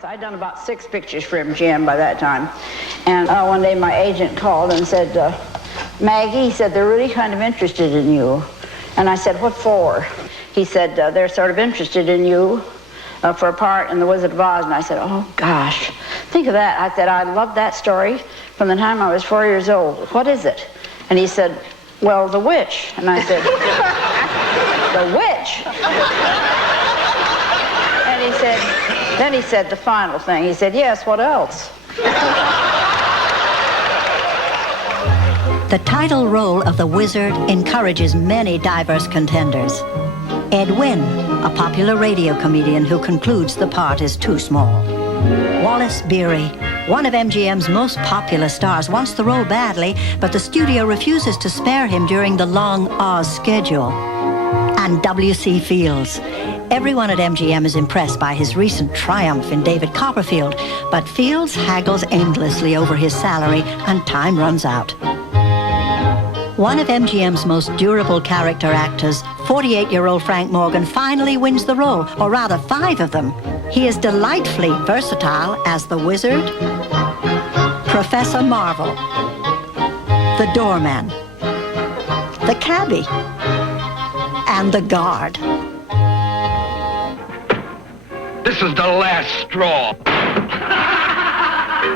So I'd done about 6 pictures for MGM by that time. And one day my agent called and said, Maggie, he said, they're really kind of interested in you. And I said, what for? He said, they're sort of interested in you for a part in The Wizard of Oz. And I said, oh, gosh, think of that. I said, I loved that story from the time I was 4 years old. What is it? And he said, well, the witch. And I said, the witch? And he said, then he said the final thing. He said, yes, what else? The title role of the wizard encourages many diverse contenders. Ed Wynn, a popular radio comedian who concludes the part is too small. Wallace Beery, one of MGM's most popular stars, wants the role badly, but the studio refuses to spare him during the long Oz schedule. And W.C. Fields. Everyone at MGM is impressed by his recent triumph in David Copperfield, but Fields haggles endlessly over his salary and time runs out. One of MGM's most durable character actors, 48-year-old Frank Morgan, finally wins the role, or rather 5 of them. He is delightfully versatile as the Wizard, Professor Marvel, the Doorman, the Cabbie, and the Guard. This is the last straw.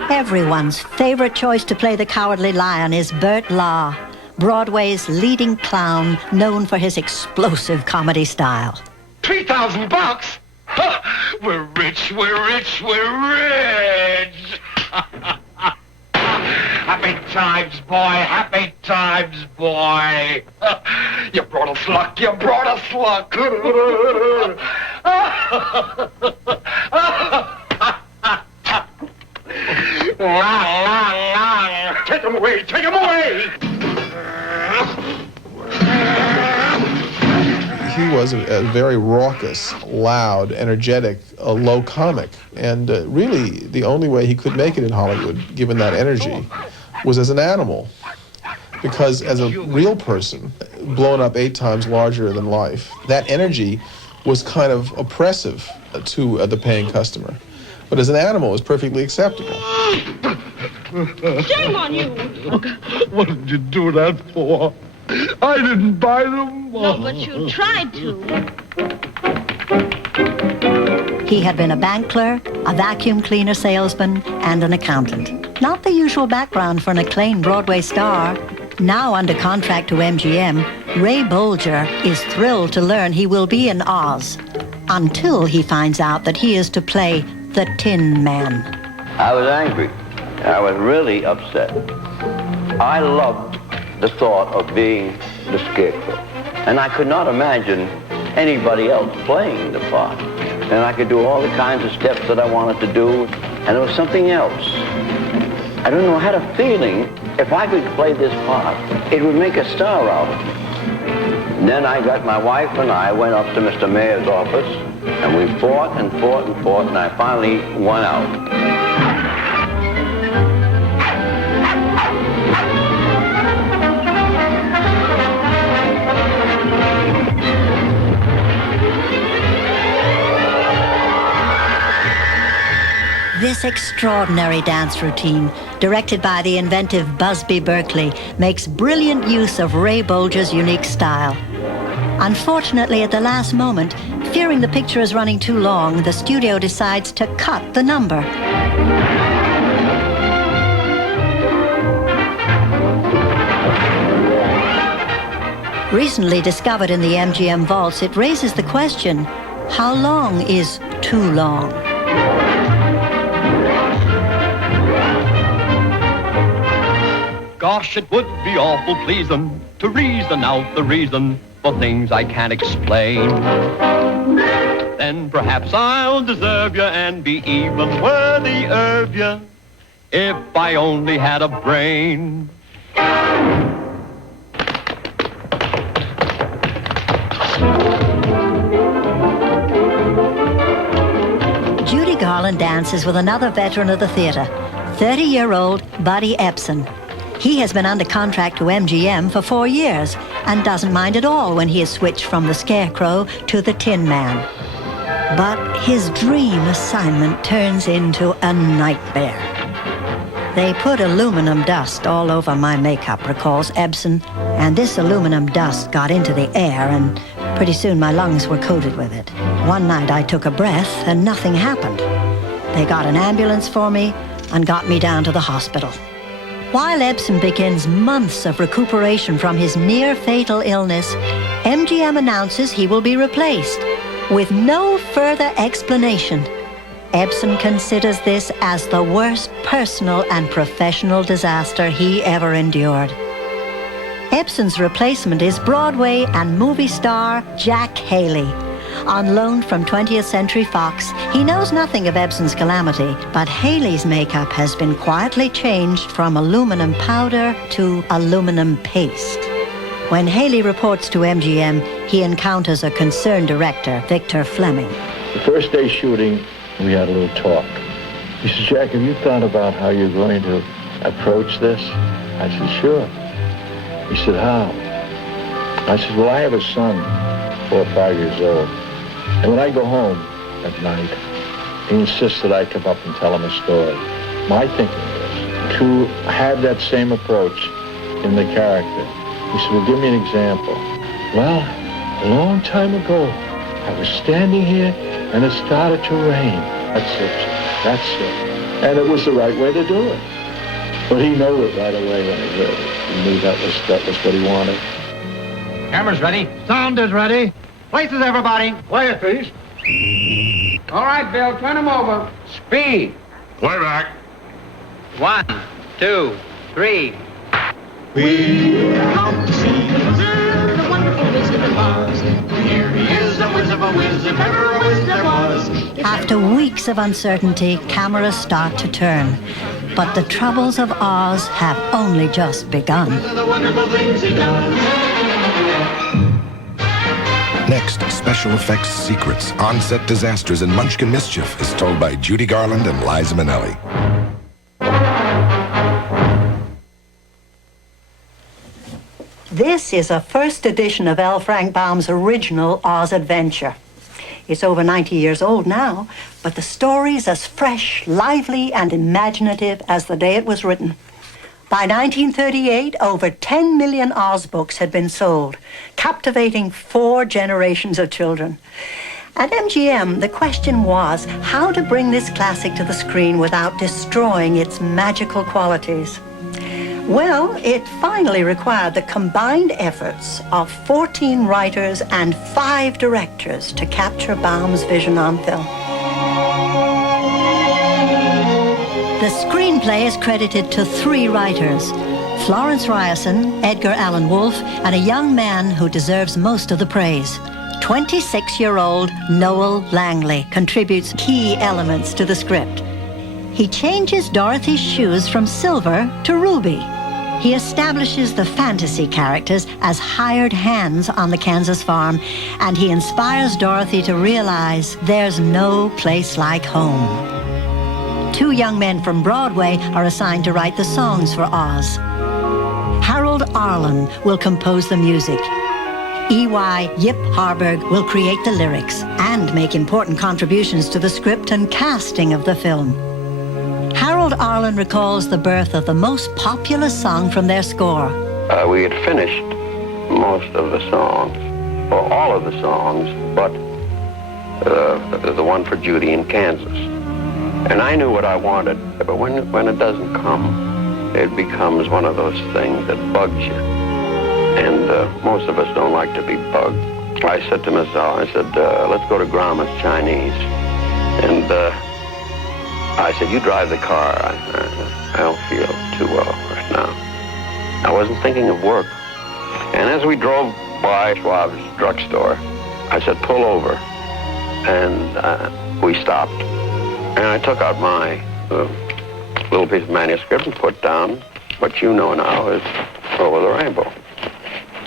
Everyone's favorite choice to play the Cowardly Lion is Bert Lahr, Broadway's leading clown, known for his explosive comedy style. $3,000? Huh, we're rich, we're rich, we're rich! Happy times, boy, happy times, boy! You brought us luck, you brought us luck! Take him away, take him away! He was a very raucous, loud, energetic, low comic. And really, the only way he could make it in Hollywood, given that energy, was as an animal. Because as a real person, blown up 8 times larger than life, that energy was kind of oppressive to the paying customer. But as an animal, it was perfectly acceptable. Shame on you! What did you do that for? I didn't buy them. No, but you tried to. He had been a bank clerk, a vacuum cleaner salesman, and an accountant. Not the usual background for an acclaimed Broadway star. Now under contract to MGM, Ray Bolger is thrilled to learn he will be in Oz, until he finds out that he is to play the Tin Man. I was angry. I was really upset. I loved the thought of being the Scarecrow. And I could not imagine anybody else playing the part. And I could do all the kinds of steps that I wanted to do, and it was something else. I don't know, I had a feeling if I could play this part, it would make a star out of me. And then I got my wife and I went up to Mr. Mayor's office, and we fought and fought and fought, and I finally won out. This extraordinary dance routine, directed by the inventive Busby Berkeley, makes brilliant use of Ray Bolger's unique style. Unfortunately, at the last moment, fearing the picture is running too long, the studio decides to cut the number. Recently discovered in the MGM vaults, it raises the question, how long is too long? Gosh, it would be awful pleasing to reason out the reason for things I can't explain. Then perhaps I'll deserve you and be even worthy of you if I only had a brain. Judy Garland dances with another veteran of the theater, 30-year-old Buddy Ebsen. He has been under contract to MGM for 4 years and doesn't mind at all when he is switched from the Scarecrow to the Tin Man. But his dream assignment turns into a nightmare. They put aluminum dust all over my makeup, recalls Ebsen, and this aluminum dust got into the air, and pretty soon my lungs were coated with it. One night I took a breath and nothing happened. They got an ambulance for me and got me down to the hospital. While Ebsen begins months of recuperation from his near-fatal illness, MGM announces he will be replaced with no further explanation. Ebsen considers this as the worst personal and professional disaster he ever endured. Ebsen's replacement is Broadway and movie star Jack Haley. On loan from 20th Century Fox, he knows nothing of Ebsen's calamity, but Haley's makeup has been quietly changed from aluminum powder to aluminum paste. When Haley reports to MGM, he encounters a concerned director, Victor Fleming. The first day shooting, we had a little talk. He said, Jack, have you thought about how you're going to approach this? I said, sure. He said, how? I said, well, I have a son, 4 or 5 years old. And when I go home at night, he insists that I come up and tell him a story. My thinking is to have that same approach in the character. He said, well, give me an example. Well, a long time ago, I was standing here and it started to rain. That's it. That's it. And it was the right way to do it. But he knew it right away when he heard it. He knew that was what he wanted. Camera's ready. Sound is ready. Places, everybody. Quiet, please. All right, Bill, turn him over. Speed. Playback. 1, 2, 3. We come to see the wizard, the wonderful Wizard of Oz. Here he is, the wizard of a wizard, if ever a wizard there was. After weeks of uncertainty, cameras start to turn. But the troubles of Oz have only just begun. The wonderful things he does. Next, special effects secrets, on-set disasters, and Munchkin mischief is told by Judy Garland and Liza Minnelli. This is a first edition of L. Frank Baum's original Oz Adventure. It's over 90 years old now, but the story is as fresh, lively, and imaginative as the day it was written. By 1938, over 10 million Oz books had been sold, captivating 4 generations of children. At MGM, the question was how to bring this classic to the screen without destroying its magical qualities. Well, it finally required the combined efforts of 14 writers and 5 directors to capture Baum's vision on film. The screenplay is credited to 3 writers: Florence Ryerson, Edgar Allan Wolfe, and a young man who deserves most of the praise. 26-year-old Noel Langley contributes key elements to the script. He changes Dorothy's shoes from silver to ruby. He establishes the fantasy characters as hired hands on the Kansas farm, and he inspires Dorothy to realize there's no place like home. 2 young men from Broadway are assigned to write the songs for Oz. Harold Arlen will compose the music. E.Y. Yip Harburg will create the lyrics and make important contributions to the script and casting of the film. Harold Arlen recalls the birth of the most popular song from their score. We had finished most of the songs, or all of the songs, but the one for Judy in Kansas. And I knew what I wanted, but when it doesn't come, it becomes one of those things that bugs you. And most of us don't like to be bugged. I said to myself, let's go to Grauman's Chinese. And I said, you drive the car. I don't feel too well right now. I wasn't thinking of work. And as we drove by Schwab's drugstore, I said, pull over. And we stopped. And I took out my little piece of manuscript and put down what you know now is Over the Rainbow.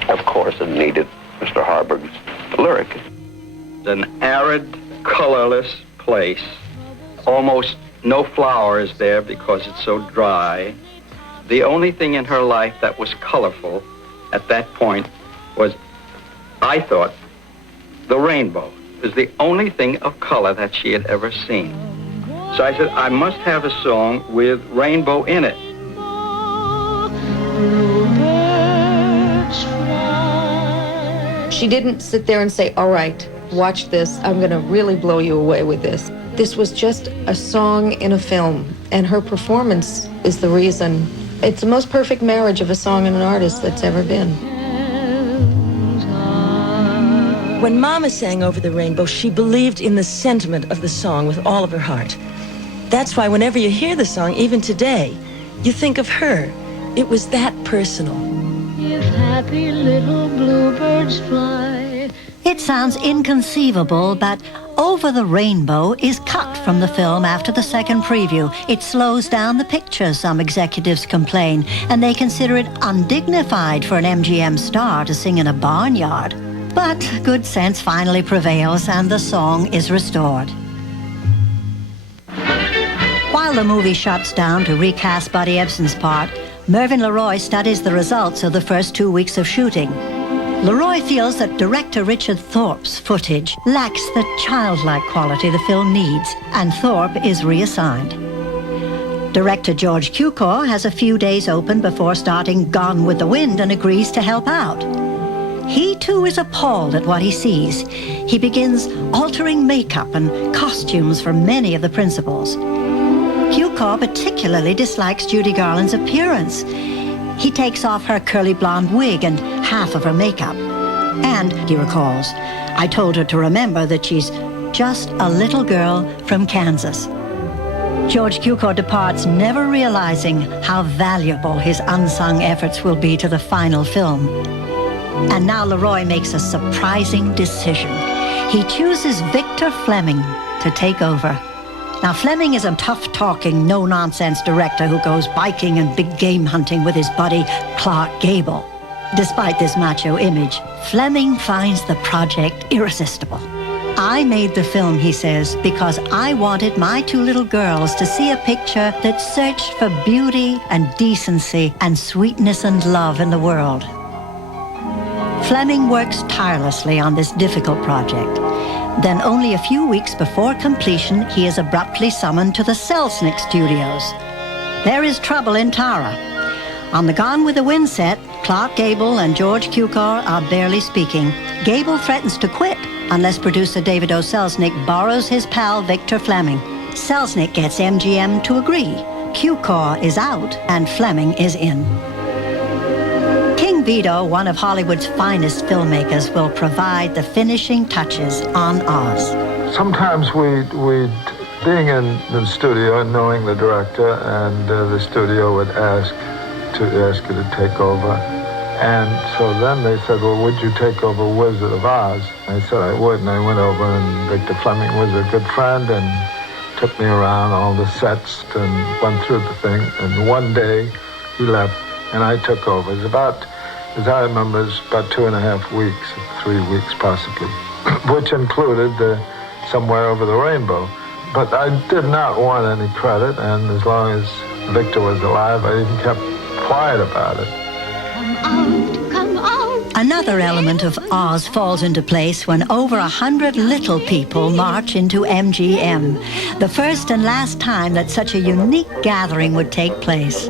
Of course, it needed Mr. Harburg's lyric. An arid, colorless place. Almost no flowers there because it's so dry. The only thing in her life that was colorful at that point was, I thought, the rainbow. It was the only thing of color that she had ever seen. So I said, I must have a song with rainbow in it. She didn't sit there and say, all right, watch this. I'm going to really blow you away with this. This was just a song in a film, and her performance is the reason. It's the most perfect marriage of a song and an artist that's ever been. When Mama sang Over the Rainbow, she believed in the sentiment of the song with all of her heart. That's why whenever you hear the song, even today, you think of her. It was that personal. If happy little bluebirds fly. It sounds inconceivable, but Over the Rainbow is cut from the film after the second preview. It slows down the picture, some executives complain, and they consider it undignified for an MGM star to sing in a barnyard. But good sense finally prevails, and the song is restored. While the movie shuts down to recast Buddy Ebsen's part, Mervyn LeRoy studies the results of the first 2 weeks of shooting. LeRoy feels that director Richard Thorpe's footage lacks the childlike quality the film needs, and Thorpe is reassigned. Director George Cukor has a few days open before starting Gone with the Wind and agrees to help out. He too is appalled at what he sees. He begins altering makeup and costumes for many of the principals. Cukor particularly dislikes Judy Garland's appearance. He takes off her curly blonde wig and half of her makeup. And, he recalls, I told her to remember that she's just a little girl from Kansas. George Cukor departs, never realizing how valuable his unsung efforts will be to the final film. And now LeRoy makes a surprising decision. He chooses Victor Fleming to take over. Now, Fleming is a tough-talking, no-nonsense director who goes biking and big game hunting with his buddy Clark Gable. Despite this macho image, Fleming finds the project irresistible. I made the film, he says, because I wanted my two little girls to see a picture that searched for beauty and decency and sweetness and love in the world. Fleming works tirelessly on this difficult project. Then only a few weeks before completion, he is abruptly summoned to the Selznick studios. There is trouble in Tara. On the Gone with the Wind set, Clark Gable and George Cukor are barely speaking. Gable threatens to quit unless producer David O. Selznick borrows his pal Victor Fleming. Selznick gets MGM to agree. Cukor is out and Fleming is in. King Vito, one of Hollywood's finest filmmakers, will provide the finishing touches on Oz. Sometimes we'd being in the studio and knowing the director, and the studio would ask you to take over. And so then they said, well, would you take over Wizard of Oz? I said I would, and I went over, and Victor Fleming was a good friend and took me around all the sets and went through the thing. And one day he left, and I took over. It was about, as I remember, it was about 2.5 weeks, 3 weeks possibly, which included Somewhere Over the Rainbow. But I did not want any credit, and as long as Victor was alive, I even kept quiet about it. Come out. Another element of Oz falls into place when over 100 little people march into MGM, the first and last time that such a unique gathering would take place.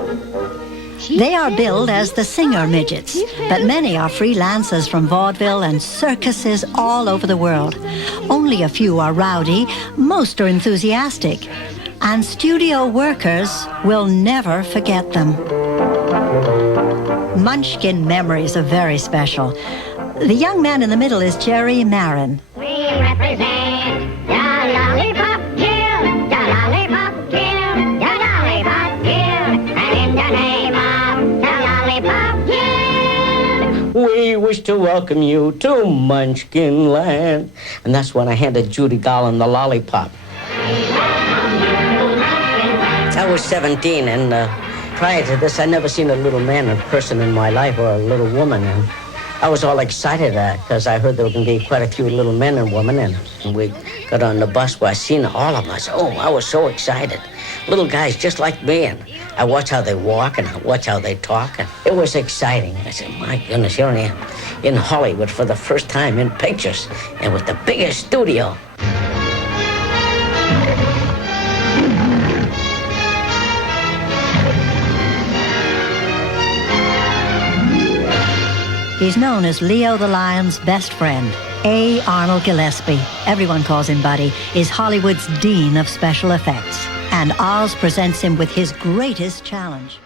They are billed as the Singer Midgets, but many are freelancers from vaudeville and circuses all over the world. Only a few are rowdy, most are enthusiastic, and studio workers will never forget them. Munchkin memories are very special. The young man in the middle is Jerry Marin. We represent the Lollipop Guild, the Lollipop Guild, the Lollipop Guild, and in the name of the Lollipop Guild, we wish to welcome you to Munchkin Land. And that's when I handed Judy Garland the lollipop. I was 17, and prior to this, I'd never seen a little man in person in my life, or a little woman. And I was all excited because I heard there were going to be quite a few little men and women. And we got on the bus where I seen all of them. I said, oh, I was so excited. Little guys just like me. And I watch how they walk and I watch how they talk. And it was exciting. I said, my goodness, here I am. in Hollywood for the first time in pictures and with the biggest studio. He's known as Leo the Lion's best friend. A. Arnold Gillespie, everyone calls him Buddy, is Hollywood's dean of special effects. And Oz presents him with his greatest challenge.